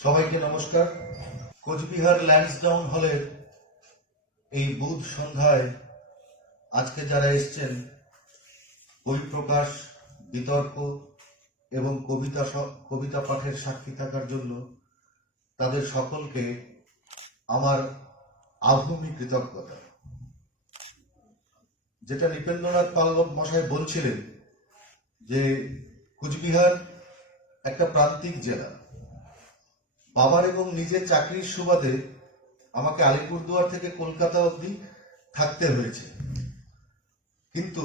সবাইকে নমস্কার। কোচবিহার ল্যান্সডাউন হলের এই বুধ সন্ধ্যায় আজকে যারা এসছেন বই প্রকাশ, বিতর্ক এবং কবিতা পাঠের সাক্ষী থাকার জন্য তাদের সকলকে আমার আভূমি কৃতজ্ঞতা। যেটা নৃপেন্দ্রনাথ পাল মশাই বলছিলেন যে কোচবিহার একটা প্রান্তিক জেলা। বাবার এবং নিজের চাকরির সুবাদে আমাকে আলিপুরদুয়ার থেকে কলকাতা অবধি থাকতে হয়েছে, কিন্তু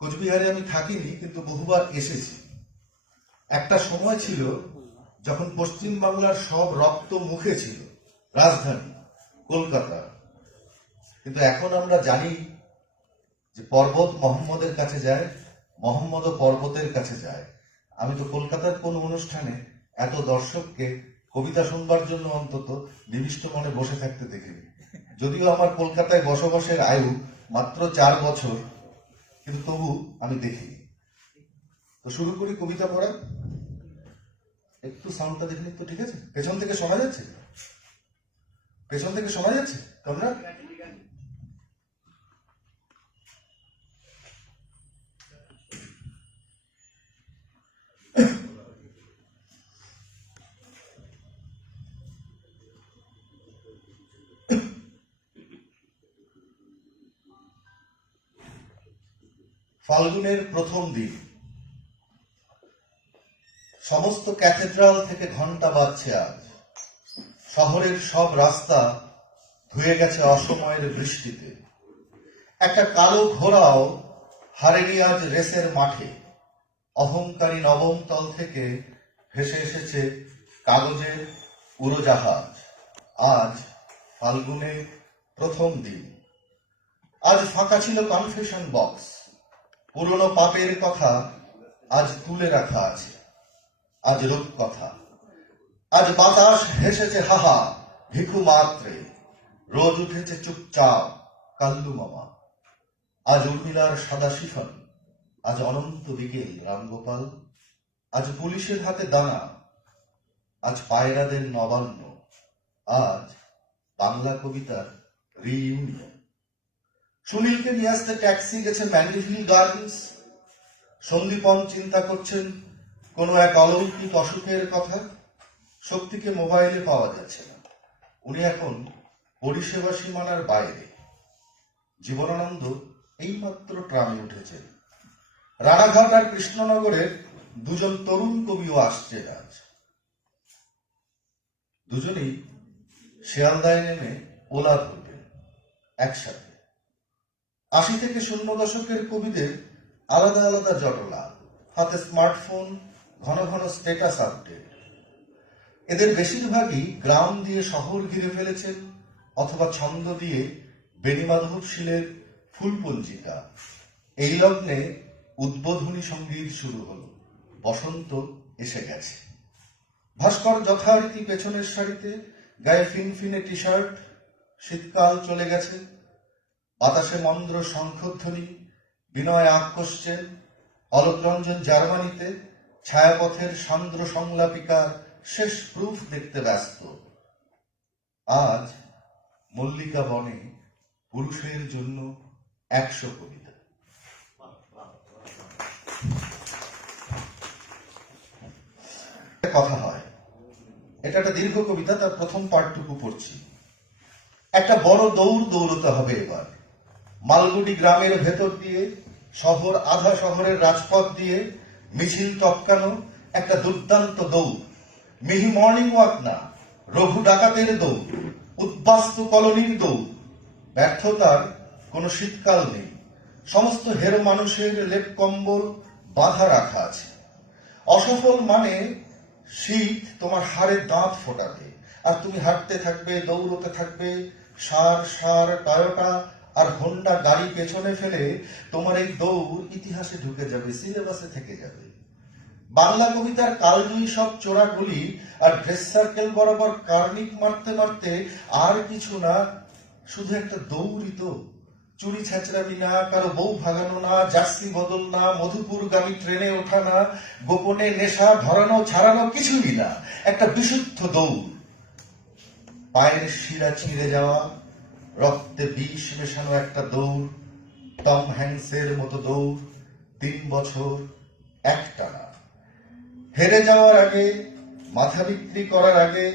কোচবিহারে আমি থাকিনি, কিন্তু বহুবার এসেছি। একটা সময় ছিল যখন পশ্চিম বাংলার সব রক্ত মুখে ছিল রাজধানী কলকাতা, কিন্তু এখন আমরা জানি যে পর্বত মোহাম্মদের কাছে যায়, মোহাম্মদও পর্বতের কাছে যায়। আমি তো কলকাতার কোন অনুষ্ঠানে এত দর্শককে কবিতা শুনবার জন্য অন্তত নিবিষ্ট মনে বসে থাকতে দেখিনি। যদিও আমার কলকাতায় বসবাসের আয়ু মাত্র 4 বছর, কিন্তু তবু আমি দেখিনি। তো শুরু করি কবিতা পড়া। একটু সাউন্ডটা দেখুন তো, ঠিক আছে? পেছন থেকে শোনা যাচ্ছে? পেছন থেকে শোনা যাচ্ছে তোমরা? ফাল্গুনের প্রথম দিন। সমস্ত ক্যাথেড্রাল থেকে ঘন্টা বাজছে আজ। শহরের সব রাস্তা ধুয়ে গেছে অসময়ের বৃষ্টিতে। একটা কালো ঘোড়াও হারেনি আজ রেসের মাঠে। অহংকারী নবম তল থেকে ভেসে এসেছে কাগজের উড়োজাহাজ। আজ ফাল্গুনের প্রথম দিন। আজ ফাঁকা ছিল কনফেশন বক্স। পুরনো পাপের কথা আজ তুলে রাখা আছে। আজ রূপকথা। আজ বাতাস হেসেছে হাহা ভিখু মাত্রে। রোজ উঠেছে চুপচাপ কাল্লু মামা। আজ উর্মিলার সাদা শিফন। আজ অনন্ত বিকেল রামগোপাল। আজ পুলিশের হাতে দানা। আজ পায়রাদের নবান্ন। আজ বাংলা কবিতার রিইউনিয়ন। সুনীলকে নিয়ে আসতে ট্যাক্সি গেছে ম্যান্ডিভিল গার্ডেন্স। সন্দীপন চিন্তা করছেন কোনো এক অলৌকিক অসুখের কথা। শক্তিকে মোবাইলে পাওয়া যাচ্ছে না। উনি এখন পরিষেবা সীমানার বাইরে। জীবনানন্দ এইমাত্র ট্রামে উঠেছেন। রানাঘাট আর কৃষ্ণনগরের দুজন তরুণ কবিও আসছেন আজ। দুজনেই শিয়ালদায় নেমে ওলা ধরবেন একসাথে। 80 থেকে 00 দশকের কবিদের আলাদা আলাদা জটলা, হাতে স্মার্টফোন, ঘন ঘন স্ট্যাটাস আপডেট। এদের বেশিরভাগই গ্রাম দিয়ে শহর ঘিরে ফেলেছেন, অথবা ছন্দ দিয়ে বেণীমাধবশীলের ফুলপঞ্জিকা। এই লগ্নে উদ্বোধনী সঙ্গীত শুরু হলো। বসন্ত এসে গেছে। ভাস্কর যথারীতি পেছনের সারিতে, গায়ে ফিনফিনে টি শার্ট। শীতকাল চলে গেছে। বাতাসে মন্দ্র শঙ্খধ্বনি। বিনয় আঁক কষছেন। অলোকরঞ্জন জার্মানিতে ছায়াপথের সান্দ্র সংলাপিকার শেষ প্রুফ দেখতে ব্যস্ত। আজ মল্লিকা বনে পুরুষের জন্য 100 কবিতা। কথা হয়, এটা একটা দীর্ঘ কবিতা, তার প্রথম পার্টটুকু পড়ছি। একটা বড় দৌড় দৌড়তে হবে এবার। মালগুড়ি গ্রামের ভেতর দিয়ে, শহর আধা শহরের রাজপথ দিয়ে মিছিল টপকানো একটা দুর্দান্ত দৌড়। মিহি মর্নিং ওয়াক না, রঘু ডাকাতের দৌড়, উদ্বাস্তু কলোনির দৌড়। ব্যর্থতার কোনো শীতকাল নেই। সমস্ত হেরো মানুষের লেপ কম্বল বাঁধা রাখা আছে। অসফল মানে শীত তোমার হাড়ের দাঁত ফোটাবে, আর তুমি হাঁটতে থাকবে, দৌড়তে থাকবে। সার সার টয়োটা আর হোন্ডা গাড়ি পেছনে ফেলে তোমার এই দৌড় ইতিহাসে ঢুকে যাবে, সিলেবাসে থেকে যাবে। বাংলা কবিতার কালজয়ী সব চোরাগুলি আর ড্রেস সার্কেল বরাবর কার্নিক মারতে মারতে আর কিছু না, শুধু একটা দৌড়ই তো। চুরি ছেঁচড়ামি না, কারো বউ ভাগানো না, জার্সি বদল না, মধুপুরগামী ট্রেনে ওঠা না, গোপনে নেশা ধরানো ছাড়ানো কিছুই না, একটা বিশুদ্ধ দৌড়। পায়ের শিরা ছিঁড়ে যাওয়া, রক্তে বিষ মেশানো একটা দৌড়, টম হ্যাংসের মতো দৌড়, 3 বছর একটানা। হেরে যাওয়ার আগে, মাথা বিক্রি করার আগে,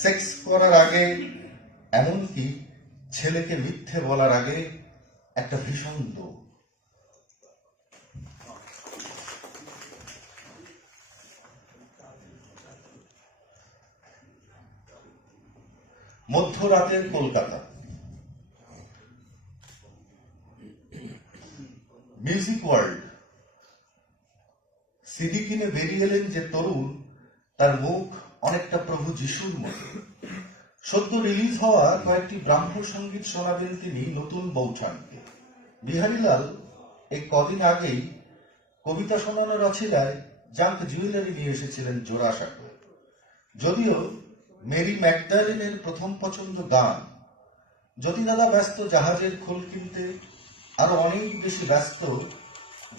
সেক্স করার আগে, এমনকি ছেলেকে মিথ্যে বলার আগে একটা ভীষণ দৌড়। মধ্যরাতের কলকাতা, মিউজিক ওয়ার্ল্ড। সিডি কিনে বেরিয়ে এলেন যে তরুণ, তার মুখ অনেকটা প্রভু যিশুর মতো। সদ্য রিলিজ হওয়া কয়েকটি ব্রাহ্ম সঙ্গীত শোনাবেন তিনি নতুন বৌঠানকে। বিহারীলাল এই কদিন আগেই কবিতা শোনানোর অছিলায় জাঙ্ক জুয়েলারি নিয়ে এসেছিলেন জোড়াসাঁকো। যদিও মেরি ম্যাকডালেনের প্রথম পছন্দ গান, জ্যোতি দাদা ব্যস্ত জাহাজের খোল কিনতে, আরো অনেক বেশি ব্যস্ত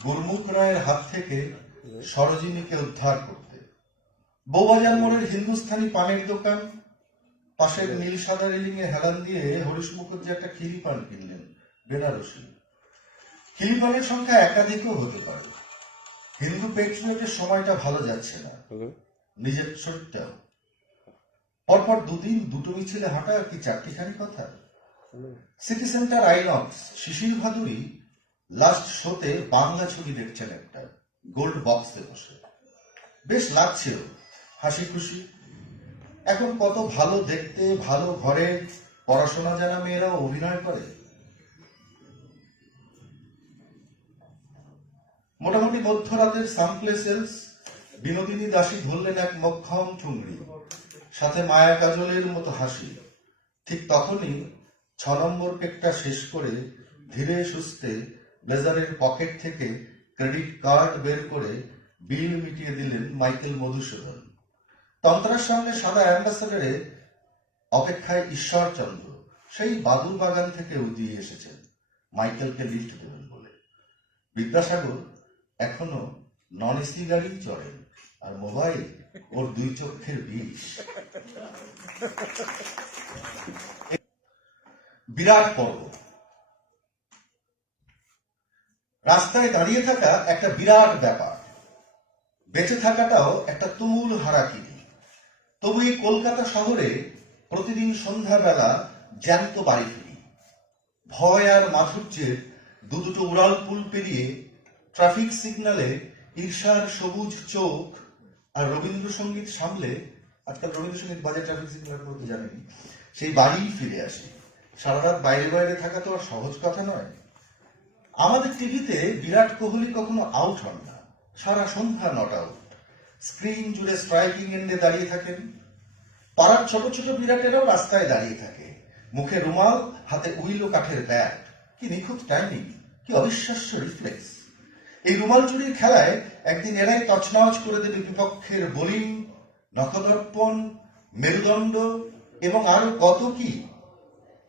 গুরমুখ রায়ের হাত থেকে সরোজিনীকে উদ্ধার করতে। বৌবাজার মোড়ের হিন্দুস্থানি পানের দোকান, পাশের নীল সাদা রেলিং এ হেলান দিয়ে হরিশ মুখর্জি একটা খিলি পান কিনলেন, বেনারসি। খিলি পানের সংখ্যা একাধিকও হতে পারে। হিন্দু পেট্রিয়টের সময়টা ভালো যাচ্ছে না, নিজের শরীরটাও। পরপর দুদিন দুটো মিছিলে হাঁটা কি চারটিখানি কথা। সিটি সেন্টার আইনক্স, শিশির ভাদুরী লাস্ট শোতে বাংলা ছবি দেখছেন একটা গোল্ড বক্সে বসে। বেশ লাগছেও, হাসি খুশি। এখন কত ভালো দেখতে, ভালো ঘরে পড়াশোনা জানা মেয়েরা অভিনয় করে। মোটামুটি মধ্যরাতের সামপ্লে সেলস, বিনোদিনী দাসী ধরলেন এক মক্ষম ঠুংরি, সাথে মায়া কাজলের মতো হাসি। ঠিক তখনই 6 নম্বর পেকটা শেষ করে ধীরে সুস্থে ব্লেজারের পকেট থেকে ক্রেডিট কার্ড বের করে বিল মিটিয়ে দিলেন মাইকেল মধুসূদন। তন্ত্রার সামনে সাদা অ্যাম্বাসাডারে অপেক্ষায় ঈশ্বরচন্দ্র সেই বাদুর বাগান থেকে উদিয়ে এসেছেন মাইকেলকে লিফট দেবেন বলে। বিদ্যাসাগর এখনো নন এসি গাড়ি চড়েন, আর মোবাইল ওর 2 চক্ষের বিষ। বিরাট পর্ব। রাস্তায় দাঁড়িয়ে থাকা একটা বিরাট ব্যাপার, বেঁচে থাকাটাও একটা তুমুল হারাকিনি। তবু এই কলকাতা শহরে প্রতিদিন সন্ধ্যাবেলা জ্যান্ত বাড়ি ফিরি। ভয় আর মাধুর্যের দুটো উড়াল পুল পেরিয়ে ট্রাফিক সিগন্যালে ঈর্ষার সবুজ চোখ আর রবীন্দ্রসঙ্গীত সামলে, আজকাল রবীন্দ্রসঙ্গীত বাজে ট্রাফিক সিগন্যাল করতে জানেনি, সেই বাড়িই ফিরে আসি। সারা রাত বাইরে বাইরে থাকা তো আর সহজ কথা নয়। আমাদের টিভিতে বিরাট কোহলি কখনো আউট হন না, সারা সন্ধ্যা নট আউট। স্ক্রিন জুড়ে স্ট্রাইকিং এন্ডে দাঁড়িয়ে থাকেন। পাড়ার ছোট ছোট বিরাটেরাও রাস্তায় দাঁড়িয়ে থাকে, মুখে রুমাল, হাতে উইল ও কাঠের ব্যাট। কি নিখুঁত টাইমিং, কি অবিশ্বাস্য রিফ্লেক্স। এই রুমাল চুরির খেলায় একদিন এরাই তছনছ করে দেবে বিপক্ষের বোলিং, নখদর্পণ, মেরুদণ্ড এবং আরো কত কি।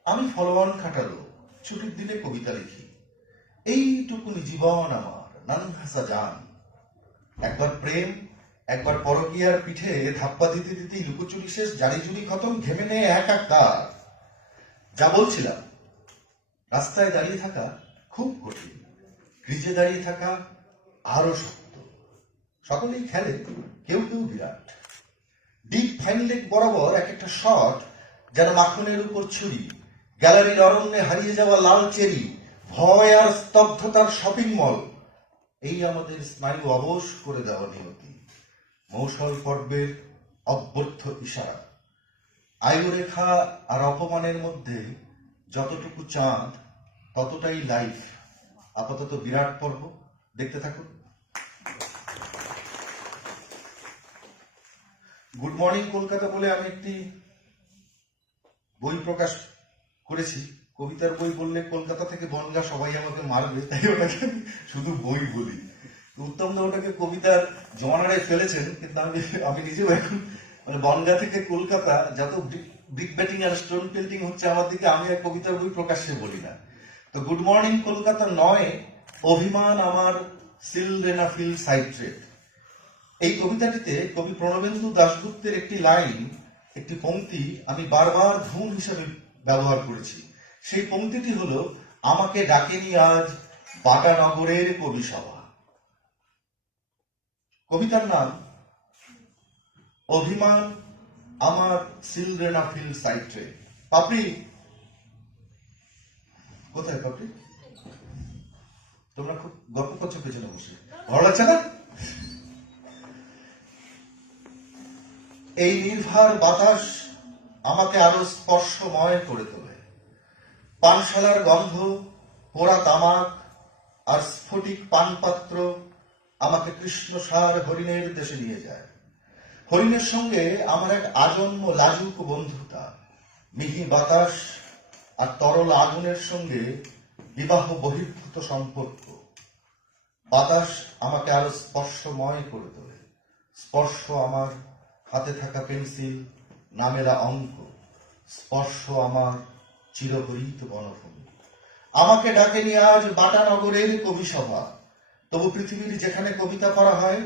আমি ফলোয়ান খাটালো, ছুটির দিনে কবিতা লিখি। এইটুকুনি জীবন আমার, নানহাসা জান। একবার প্রেম, একবার পরকীয়ার পিঠে ধাপ্পা দিতে দিতেই লুকোচুরি শেষ, জারি জুরি খতম, ঘেমে নেয় একাকার। যা বলছিলাম, রাস্তায় দাঁড়িয়ে থাকা খুব কঠিন, ক্রিজে দাঁড়িয়ে থাকা আরো শক্ত। সকলেই খেলে, কেউ কেউ বিরাট। ডিপ ফাইন লেগ বরাবর এক একটা শট যেন মাখনের উপর ছুরি। গ্যালারির অরণ্যে হারিয়ে যাওয়া লাল চেরি, ভয় আর স্তব্ধতার শপিং মল। এই আমাদের স্নায়ু অবশ করে দেওয়া নিয়তি। মৌসল পর্বের অব্যর্থ ইশারা। আয়ুরেখা আর অপমানের মধ্যে যতটুকু চাঁদ ততটাই লাইফ। আপাতত বিরাট পর্ব দেখতে থাকুন। গুড মর্নিং কলকাতা বলে আমি একটি বই প্রকাশ করেছি। কবিতার বই বললে কলকাতা থেকে বনগা সবাই আমাকে মারবে, তাই ওটাকে শুধু বই বলি। উত্তম দা ওটাকে কবিতার জমানারে ফেলেছেন, কিন্তু আমি নিজেও এখন মানে বনগা থেকে কলকাতা যত ব্রিক ব্যাটিং আর স্টোন পেল্টিং হচ্ছে আমার দিকে, আমি আর কবিতার বই প্রকাশ্যে বলি না। তো গুড মর্নিং কলকাতা নয়, অভিমান আমার সিলডেনাফিল সাইট্রেট, এই কবিতাটিতে কবি প্রণবেন্দু দাশগুপ্তের একটি লাইন, একটি পংক্তি আমি বারবার ধুন হিসাবে ব্যবহার করেছি। সেই পংক্তিটি হলো, আমাকে ডাকেনি আজ বাটানগরের কবি সভা। কবিতার নাম অভিমান আমার সিলডেনাফিল সাইট্রেট। পাপড়ি কোথায়? পাপড়ি, তোমরা খুব গল্প করছো পেছনে বসে, ভালো লাগছে না? এই নির্ভার বাতাস আমাকে আরো স্পর্শময় করে তোলে। পানশালার গন্ধ, পোড়া তামাক আর স্ফটিক পানপাত্র আমাকে কৃষ্ণসার হরিণের দেশে নিয়ে যায়। হরিণের সঙ্গে আমার এক আজন্ম লাজুক বন্ধুতা, মিহি বাতাস আর তরল আগুনের সঙ্গে বিবাহ বহির্ভূত সম্পর্ক। বাতাস আমাকে আরো স্পর্শময় করে তোলে। স্পর্শ আমার হাতে থাকা পেন্সিল, নামেলা অঙ্ক। স্পর্শ আমার চিরহরিত বনভূমি। আমাকে ডাকেনি আজ বাটানগরের কবি সভা। তবু পৃথিবীর যেখানে কবিতা করা হয়,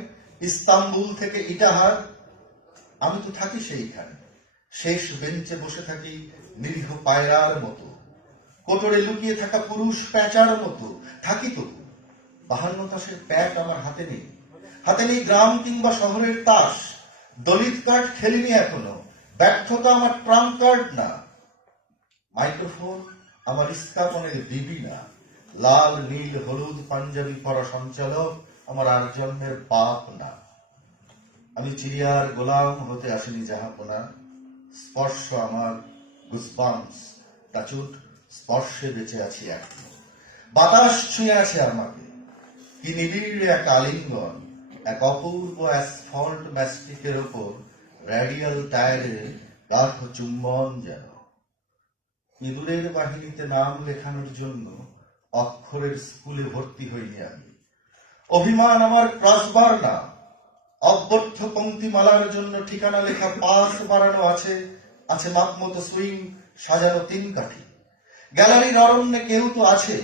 ইস্তাম্বুল থেকে ইটাহার, আমি তো থাকি সেইখানে। শেষ বেঞ্চে বসে থাকি নিরীহ পায়রার মতো, কোটরে লুকিয়ে থাকা পুরুষ প্যাঁচার মতো থাকি। তো 52 তাসের প্যাট আমার হাতে নেই। হাতে নেই গ্রাম কিংবা শহরের তাস। দলিত কার্ড খেলিনি এখনো। ব্যর্থতা আমার ট্রাম্প কার্ড না। মাইক্রোফোন আমার ইস্কাপনের বিবি না। লাল নীল হলুদ পাঞ্জাবি পরা সঞ্চালক আমার আর জন্মের বাপ না। আমি চিড়িয়ার গোলাম হতে আসিনি জাহাপনা। স্পর্শ আমার গুজবাম্পস, টাচুট স্পর্শে বেঁচে আছি এখনো। বাতাস ছুঁয়ে আছে আমাকে, কি নিবিড় এক আলিঙ্গন, এক অপূর্ব অ্যাসফল্ট ম্যাস্টিকের ওপর রেডিয়াল টায়ারে গাঢ় চুম্বন যেন। ইঁদুরের বাহিনীতে নাম লেখানোর জন্য অক্ষরের স্কুলে ভর্তি হইনি আমি। অভিমান আমার ক্রসবার না। অব্যর্থ পংক্তিমালার জন্য ঠিকানা লেখা পাস বাড়ানো আছে, আছে মাপমতো সুইং সাজানো 3 কাঠি। গ্যালারির অরণ্যে কেউ তো আছে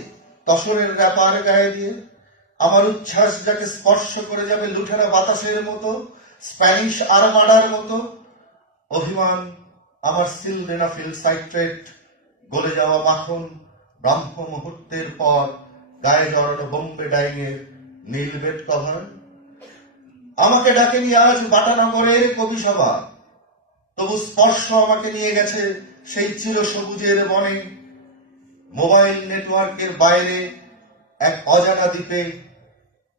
তসরের র্যাপার গায়ে দিয়ে। আমার উচ্ছ্বাস যাকে স্পর্শ করে যাবে লুঠেরা বাতাসের মতো, স্প্যানিশ আরমাডার মতো। অভিমান আমার সিলডেনাফিল সাইট্রেট, গলে যাওয়া মাখন ব্রাহ্ম মুহূর্তের পর গায়ে জড়ানো বোম্বে ডাইংয়ের নীল বেড কভার। আমাকে ডাকেনি আজ বাটানগরের কবি সভা। তবু স্পর্শ আমাকে নিয়ে গেছে সেই চির সবুজের বনে। মোবাইল নেটওয়ার্কের বাইরে এক অজানা দ্বীপে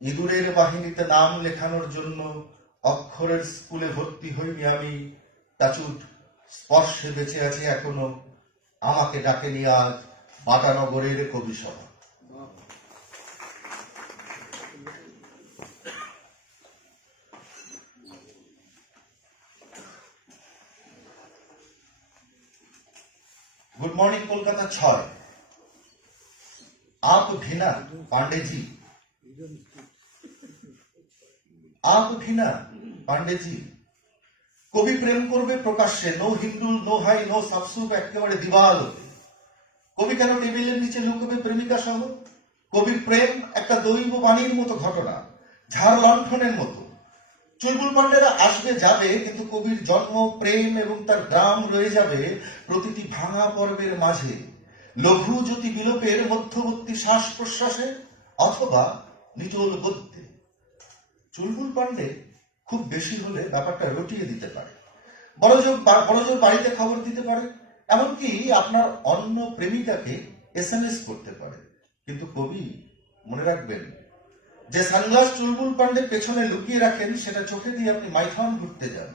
ইঁদুরের বাহিনীতে নাম লেখানোর জন্য অক্ষরের স্কুলে ভর্তি হইনি আমি। টাচুট স্পর্শে বেঁচে আছে এখনো। আমাকে ডাকেনি আজ বাটানগরের কবি সভা। Good morning Kolkata 6। आप भी ना पांडे जी, आप भी ना पांडे जी। কবি প্রেম করবে প্রকাশ্যে, নো হিন্দুল, নো হাই, নো সাবসুপ, একেবারে দিবাল। কবি কেন টেবিলের নিচে লুকোবে প্রেমিকা সহ? কবির প্রেম একটা দৈব বাণীর মতো ঘটনা, ঝাড় লণ্ঠনের মতো। চুলবুল পান্ডেরা আসবে যাবে, কিন্তু কবির জন্ম, প্রেম এবং তার গ্রাম রয়ে যাবে প্রতিটি ভাঙা পর্বের মাঝে, লঘু জ্যোতি বিলোপের মধ্যবর্তী শ্বাস প্রশ্বাসে অথবা নিটোল গদ্যে। চুলবুল পান্ডে খুব বেশি হলে ব্যাপারটা রটিয়ে দিতে পারে, বড়জোর বাড়িতে খবর দিতে পারে, এমনকি আপনার অন্য প্রেমিকাকে SMS করতে পারে। কিন্তু কবি, মনে রাখবেন, যে সানগ্লাস চুলবুল পান্ডে পেছনে লুকিয়ে রাখেন সেটা চোখে দিয়ে আপনি মাইথন ঘুরতে যান।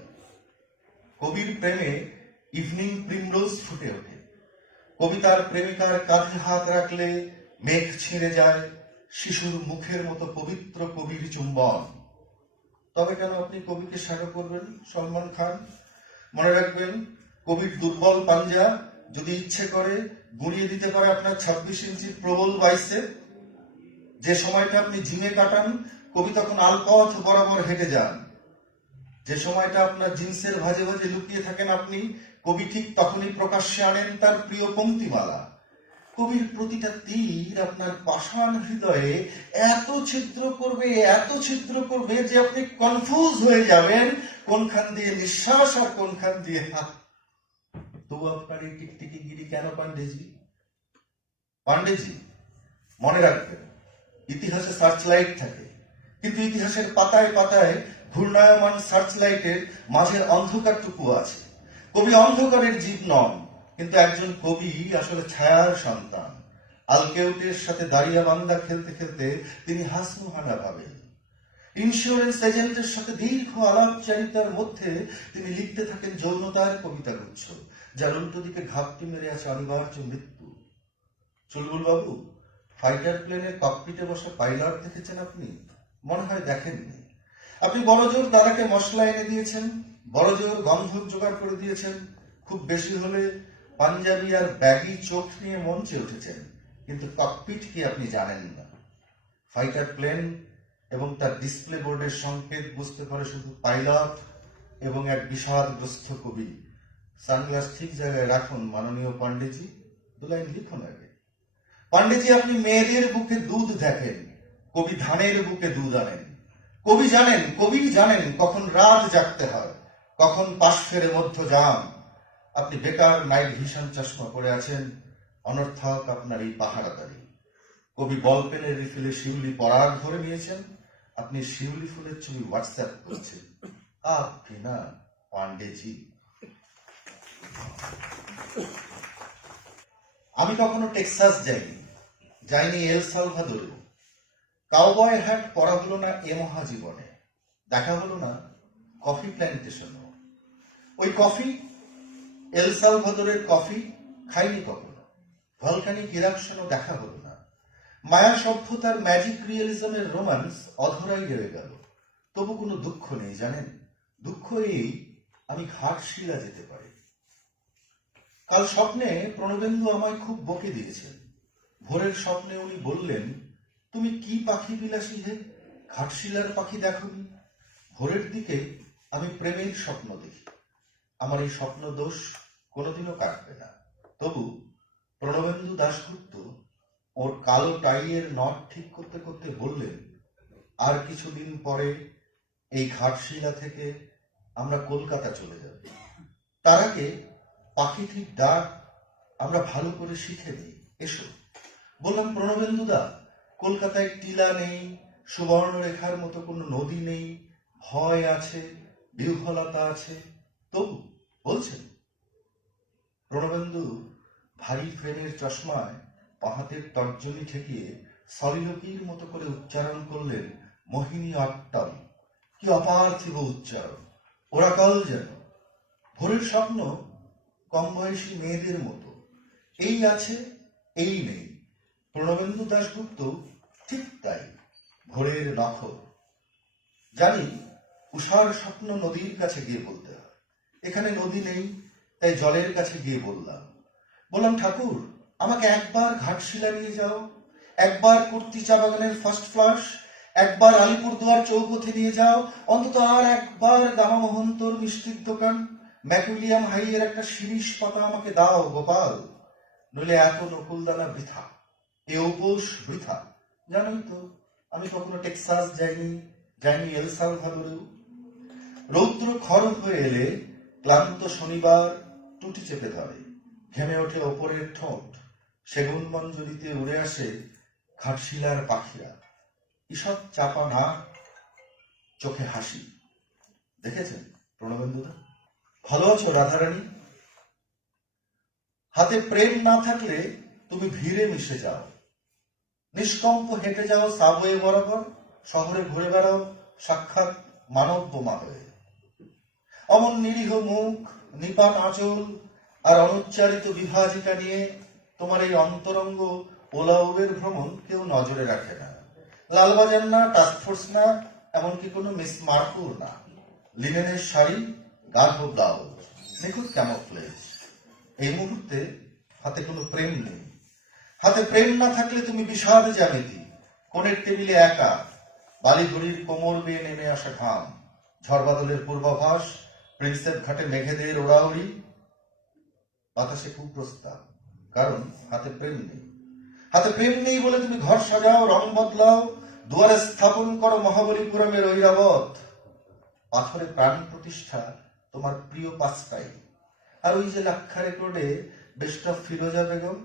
কবির প্রেমে ইভিনিং প্রিমরোজ ফুটে ওঠে। কবিতার প্রেমিকার কাঁধে হাত রাখলে মেঘ ছিঁড়ে যায় শিশুর মুখের মতো পবিত্র কবির চুম্বন। তবে কেন আপনি কবিকে স্বাগত করবেন সলমান খান? মনে রাখবেন, কবির দুর্বল পাঞ্জা যদি ইচ্ছে করে গুঁড়িয়ে দিতে পারে আপনার 26 ইঞ্চির প্রবল বাইসে। যে সময়টা আপনি জিমে কাটান, কবি তখন আলপথ বরাবর হেঁটে যান। যে সময়টা আপনার জিন্সের ভাঁজে ভাঁজে লুকিয়ে থাকেন আপনি, কবি ঠিক তখনই প্রকাশ্যে আনেন তার প্রিয় পংক্তিমালা। কবির প্রতিটা তীর আপনার পাষাণ হৃদয়ে এত ছিদ্র করবে যে আপনি কনফিউজ হয়ে যাবেন কোনখান দিয়ে নিঃশ্বাস আর কোনখান দিয়ে হাত। তবু আপনার এই টিকটিকি গিরি কেন পান্ডেজি? পান্ডেজি, মনে রাখবেন, ইতিহাসে সার্চ লাইট থাকে, কিন্তু ইতিহাসের পাতায় পাতায় ঘূর্ণায়মান সার্চ লাইটের মাঝের অন্ধকারটুকু আছে। কবি অন্ধকারের জীব নন, কিন্তু একজন কবি আসলে ছায়ার সন্তান। আলকেউটের সাথে দাঁড়িয়া বান্দা খেলতে খেলতে তিনি হাসমুহানা ভাবেন। ইন্স্যুরেন্স এজেন্টের সাথে দীর্ঘ আলাপচারিতার মধ্যে তিনি লিখতে থাকেন যৌনতার কবিতা গুচ্ছ, যার উল্টো দিকে ঘাপটি মেরে আছে অনিবার্য মৃত্যু। চুলবুল বাবু, ফাইটার প্লেনের ককপিটে বসে পাইলট দেখেছেন আপনি? মনে হয় দেখেননি। আপনি বড়জোর দাদাকে মশলা এনে দিয়েছেন, বড়জোর গন্ধক জোগাড় করে দিয়েছেন, খুব বেশি হলে পাঞ্জাবি আর ব্যাগি চোখ নিয়ে মঞ্চে উঠেছেন, কিন্তু ককপিট কি আপনি জানেন না। ফাইটার প্লেন এবং তার ডিসপ্লে বোর্ডের সংকেত বুঝতে পারে শুধু পাইলট এবং এক বিষাদগ্রস্ত কবি। সানগ্লাস ঠিক জায়গায় রাখুন মাননীয় পান্ডেজি, দু লাইন লিখুন আগে। পান্ডেজি, আপনি মেয়েদের বুকে দুধ দেখেন, কবি ধানের বুকে দুধ আনেন। কবি জানেন কখন রাত জাগতে হয়, কখন পাশ ফেরে মধ্য জাম। আপনি বেকার নাইট ভিশন চশমা পরে আছেন, অনর্থক আপনার এই পাহারাদারি। কবি বল পেনের রিফিলে শিউলি পরাগ ধরে নিয়েছেন, আপনি শিউলি ফুলের ছবি হোয়াটসঅ্যাপ করছেন। আপনি না পান্ডেজি। আমি কখনো টেক্সাস যাইনি এল সালভাদোরে। কাউবয় হ্যাট পরা হলো না এ মহাজীবনে, দেখা হলো না কফি প্ল্যান্টেশনও। ওই কফি, এল সালভাদোরের কফি খাইনি কখনো। ভলকানিক ইরাকশনও দেখা হলো না। মায়া সভ্যতার ম্যাজিক রিয়েলিজমের রোমান্স অধরাই রয়ে গেল। তবু কোনো দুঃখ নেই জানেন, দুঃখ এই আমি ঘাটশিলা যেতে পারি। কাল স্বপ্নে প্রণবেন্দু আমায় খুব বকে দিয়েছেন। ভোরের স্বপ্নে উনি বললেন, তুমি কি পাখি বিলাসী হে, ঘাটশিলার পাখি দেখনি। ভোরের দিকে আমি প্রেমের স্বপ্ন দেখি। আমার এই স্বপ্ন দোষ কোনোদিনও কাটবে না। তবু প্রণবেন্দু দাশগুপ্ত ওর কালো টাইয়ের নট ঠিক করতে করতে বললেন, আর কিছুদিন পরে এই ঘাটশিলা থেকে আমরা কলকাতা চলে যাব। তার আগে পাখিটির ডাক আমরা ভালো করে শিখে নিই, এসো। বললাম, প্রণবেন্দুদা, কলকাতায় টিলা নেই, সুবর্ণরেখার মতো কোনো নদী নেই, ভয় আছে, বিহ্বলতা আছে, তবু বলছেন। প্রণবেন্দু ভারী ফ্রেমের চশমায় পাহাতের তর্জনী ঠেকিয়ে সলিলোকির মতো করে উচ্চারণ করলেন, মোহিনী অট্টম। কি অপার্থিব উচ্চারণ, ওরাকল যেন। ভোরের স্বপ্ন কম বয়সী মেয়েদের মতো, এই আছে এই নেই। প্রণবেন্দু দাশগুপ্ত ঠিক তাই, ভোরের নখর। জানি উষার স্বপ্ন নদীর কাছে গিয়ে বলতে হয়, এখানে নদী নেই, তাই জলের কাছে গিয়ে বললাম, ঠাকুর, আমাকে একবার ঘাটশিলা নিয়ে যাও, একবার কুর্তি চা বাগানের ফার্স্ট ফ্লাশ, একবার আলিপুরদুয়ার চৌপথে নিয়ে যাও, অন্তত আর একবার গামা মোহন্তর মিষ্টির দোকান, ম্যাকুলিয়াম হাইয়ের একটা শিরিষ পাতা আমাকে দাও গোপাল, নইলে এত নকুলদানা বৃথা, এ উপোস বৃথা। জানোই তো আমি কখনো টেক্সাস যাইনি এল সালভাদোরেও। রৌদ্র খর হয়ে এলে ক্লান্ত শনিবার টুটি চেপে ধরে, ঘেমে ওঠে ওপরের ঠোঁট, সেগুন মঞ্জরিতে উড়ে আসে ঘাটশিলার পাখিরা, ঈষৎ চাপা না, চোখে হাসি। দেখেছেন প্রণবেন্দুদা? ভালো আছো রাধারানী? হাতে প্রেম না থাকলে তুমি ভিড়ে মিশে যাও, নিষ্কম্প হেঁটে যাও সাবওয়ে বরাবর, শহরে ঘুরে বেড়াও সাক্ষাৎ মানব বোমা হয়ে। অমন নিরীহ মুখ, নিপাত আঁচল আর অনুচ্চারিত বিভাজিকা নিয়ে তোমার এই অন্তরঙ্গ ওলাউবের ভ্রমণ কেউ নজরে রাখে না। লালবাজার না, টাস্কফোর্স না, এমনকি কোনো মিস মার্কুর না। লিনেনের শাড়ি, গাঢ় ব্লাউজ, নিখুঁত ক্যামোফ্লেজ। এই মুহূর্তে হাতে কোনো প্রেম নেই। হাতে প্রেম না থাকলে তুমি বিষাদ জ্যামিতি, কোণের টেবিলে একা, বালিঘড়ির কোমর বেয়ে নেমে আসা ঘাম, ঝড়বাদলের পূর্বাভাস, প্রিন্সেপ ঘাটে মেঘেদের ওড়াউড়ি, বাতাসে কুপ্রস্তাব, কারণ হাতে প্রেম নেই। হাতে প্রেম নেই বলে তুমি ঘর সাজাও, রং বদলাও, দুয়ারে স্থাপন করো মহাবলীপুরমের ঐরাবত। পাথরে প্রাণ প্রতিষ্ঠা তোমার প্রিয় পাঁচটাই। আর ওই যে লাক্ষা রেকর্ডে বেস্ট অফ ফিরোজা বেগম,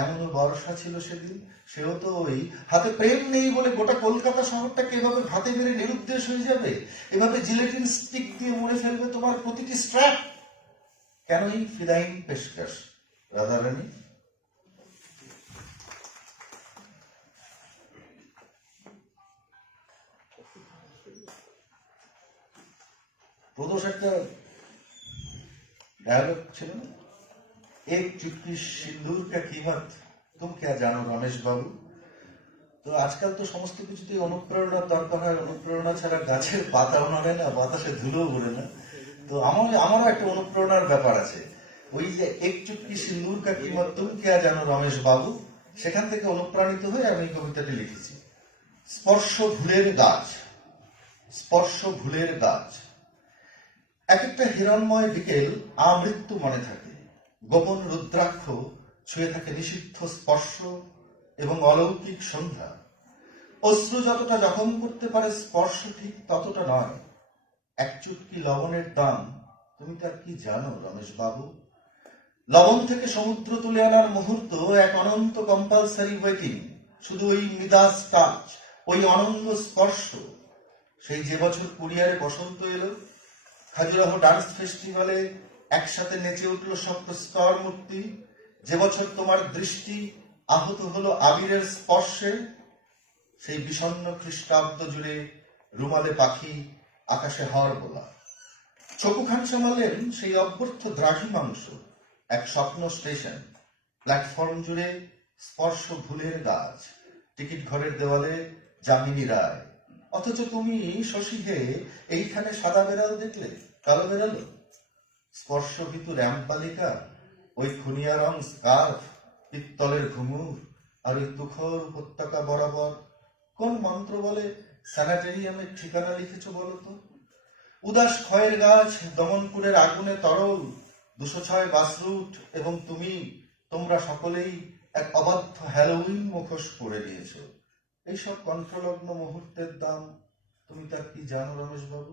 এমনও বর্ষা ছিল সেদিন, সেও তো ওই হাতে প্রেম নেই বলে গোটা কলকাতা শহরটাকে এভাবে ভাতে মেরে নিরুদ্দেশ হয়ে যাবে, এভাবে জিলেটিন স্টিক দিয়ে মরে ফেলবে তোমার প্রতিটি স্ট্র্যাপ। কেনই ফিদাইন পেশকাশ রাধারানী? প্রদোষ একটা डायलॉग ছিল না, এক চুটকি সিন্দুর কা कीमत तुम क्या जानो রমেশ বাবু। তো আজকাল তো সমস্ত কিছুতেই অনুপ্রেরণার দরকার হয়, অনুপ্রেরণা ছাড়া গাছের পাতাও নড়ে না, বাতাসে ধুলোও উড়ে না। তো আমারও একটা অনুপ্রেরণার ব্যাপার আছে। ওই যে এক চুটকি সিন্দুর কা कीमत तुम क्या जानो রমেশ বাবু, সেখান থেকে অনুপ্রাণিত হয়ে আমি কবিতাটি লিখেছি। স্পর্শ ভুলের গাছ, স্পর্শ ভুলের গাছ। এক একটা হিরণময় বিকেল আমৃত্যু মনে থাকে, গোপন রুদ্রাক্ষ ছুঁয়ে থাকে নিষিদ্ধ স্পর্শ এবং অলৌকিক সন্ধ্যা। অশ্রু যতটা জখম করতে পারে, স্পর্শ ঠিক ততটা নয়। এক চুটকি লবণের দাম তুমি তার কি জানো রমেশ বাবু? লবণ থেকে সমুদ্র তুলে আনার মুহূর্ত এক অনন্ত কম্পালসারি ওয়েটিং, শুধু ওই মিদাস টাচ, ওই অনন্য স্পর্শ। সেই যে বছর কুরিয়ারে বসন্ত এলো, খাজুরাহ ডান্স ফেস্টিভ্যালে একসাথে নেচে উঠল সব স্তর মূর্তি, যে বছর তোমার দৃষ্টি আহত হলো আবিরের স্পর্শে, সেই বিষণ্ণ খ্রিস্টাব্দ জুড়ে রুমালে পাখি, আকাশে হর বোলা। ছকু খান সামালেন সেই অভ্যর্থ দ্রাঘিমাংশ, এক স্বপ্ন স্টেশন, প্ল্যাটফর্ম জুড়ে স্পর্শ ভুলের গাছ, টিকিট ঘরের দেওয়ালে যামিনী রায়। অথচ তুমি শশী হে এইখানে সাদা বেড়াল দেখলে, কালো বেড়ালো। স্পর্শ ভীতু র্যাম্প বালিকা, ওই খুনিয়া রং স্কার্ফ, পিত্তলের ঘুঙুর, আর ওই তুখর উপত্যকা বরাবর কোন মন্ত্র বলে স্যানাটেরিয়ামের ঠিকানা লিখেছ বলো তো? উদাস ক্ষয়ের গাছ, দমনপুরের আগুনে তরল, 206 বাস রুট এবং তুমি, তোমরা সকলেই এক অবাধ্য হ্যালোউইন মুখোশ পরে দিয়েছ। এইসব কণ্ঠলগ্ন মুহূর্তের দাম তুমি তার কি জানো রমেশ বাবু?